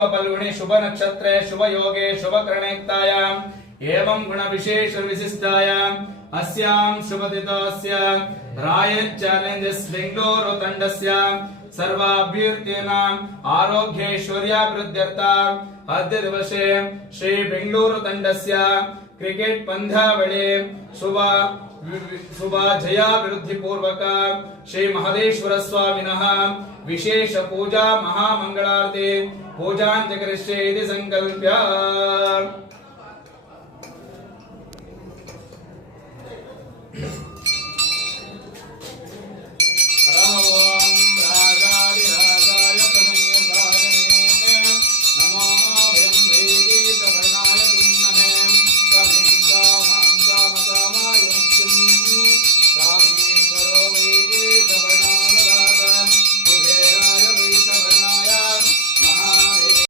पल्गुणि शुभ नक्षत्रे शुभ योगे शुभ करणेक्तायाम् एवं गुण विशेष शुभतिथस्य रायत् चैलेंजस् बेङ्गलूरु तण्डस्य सर्वाभ्यर्थीनाम् आरोग्यैश्वर्याभिवृद्ध्यर्थम् अद्य दिवसे श्री बेङ्गलूरु तण्डस्य क्रिकेट् पन्ध्यावळि शुभ शुभ जयाभिवृद्धिपूर्वक श्री महदेश्वर स्वामिनः विशेष पूजा महामङ्गलार्थे पूजां च करिष्ये इति सङ्कल्प्य